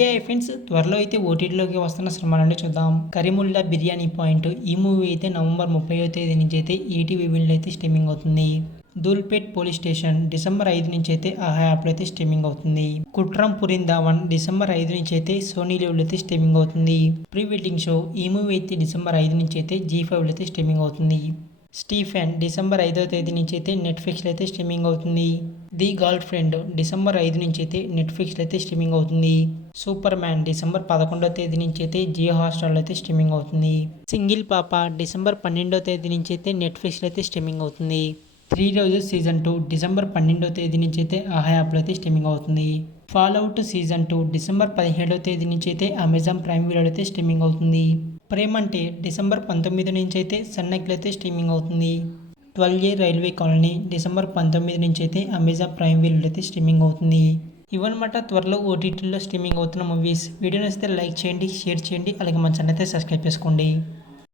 Okay friends, త్వరలో అయితే ఓటీటీలోకి వస్తున్న సినిమాలని చూద్దాం. కరీముల్లా బిర్యానీ పాయింట్ ఈ మూవీ అయితే నవంబర్ 30వ తేదీ నుంచి అయితే ఈటీవీ విన్ అయితే స్ట్రీమింగ్ అవుతుంది. ధూల్పేట్ పోలీస్ స్టేషన్ డిసెంబర్ 5 నుంచి అయితే ఆహా యాప్లో అయితే స్ట్రీమింగ్ అవుతుంది. కుట్రం పురిందావన్ డిసెంబర్ 5 నుంచి అయితే సోనీ లీవ్లో అయితే స్ట్రీమింగ్ అవుతుంది. ప్రీ వెడ్డింగ్ షో ఈ మూవీ అయితే డిసెంబర్ 5 నుంచి అయితే G5లో అయితే స్ట్రీమింగ్ అవుతుంది. స్టీఫెన్ డిసెంబర్ 5వ తేదీ నుంచి అయితే నెట్ఫ్లిక్స్లో అయితే స్ట్రీమింగ్ అవుతుంది. ది గర్ల్ ఫ్రెండ్ డిసెంబర్ 5 నుంచి అయితే నెట్ఫ్లిక్స్లో అయితే స్ట్రీమింగ్ అవుతుంది. సూపర్ మ్యాన్ డిసెంబర్ 11వ తేదీ నుంచి అయితే జియో హాట్స్టార్లో అయితే స్ట్రీమింగ్ అవుతుంది. సింగిల్ పాప డిసెంబర్ 12వ తేదీ నుంచి అయితే నెట్ఫ్లిక్స్లో అయితే స్ట్రీమింగ్ అవుతుంది. 3 రోజెస్ సీజన్ 2 డిసెంబర్ 12వ తేదీ నుంచి అయితే ఆహా యాప్లో అయితే స్ట్రీమింగ్ అవుతుంది. ఫాల్ అవుట్ సీజన్ 2 డిసెంబర్ 17వ తేదీ నుంచి అయితే అమెజాన్ ప్రైమ్ వీడియోలో అయితే స్ట్రీమింగ్ అవుతుంది. ప్రేమంటే డిసెంబర్ 19 నుంచి అయితే సన్నెక్లో అయితే స్ట్రీమింగ్ అవుతుంది. 12A రైల్వే కాలనీ డిసెంబర్ 19 నుంచి అయితే అమెజాన్ ప్రైమ్ వీడియోలో అయితే స్ట్రీమింగ్ అవుతుంది. ఇవన్నమాట త్వరలో ఓటీటీలో స్ట్రీమింగ్ అవుతున్న మూవీస్. వీడియో నచ్చితే లైక్ చేయండి, షేర్ చేయండి, అలాగే మన ఛానల్ అయితే సబ్స్క్రైబ్ చేసుకోండి.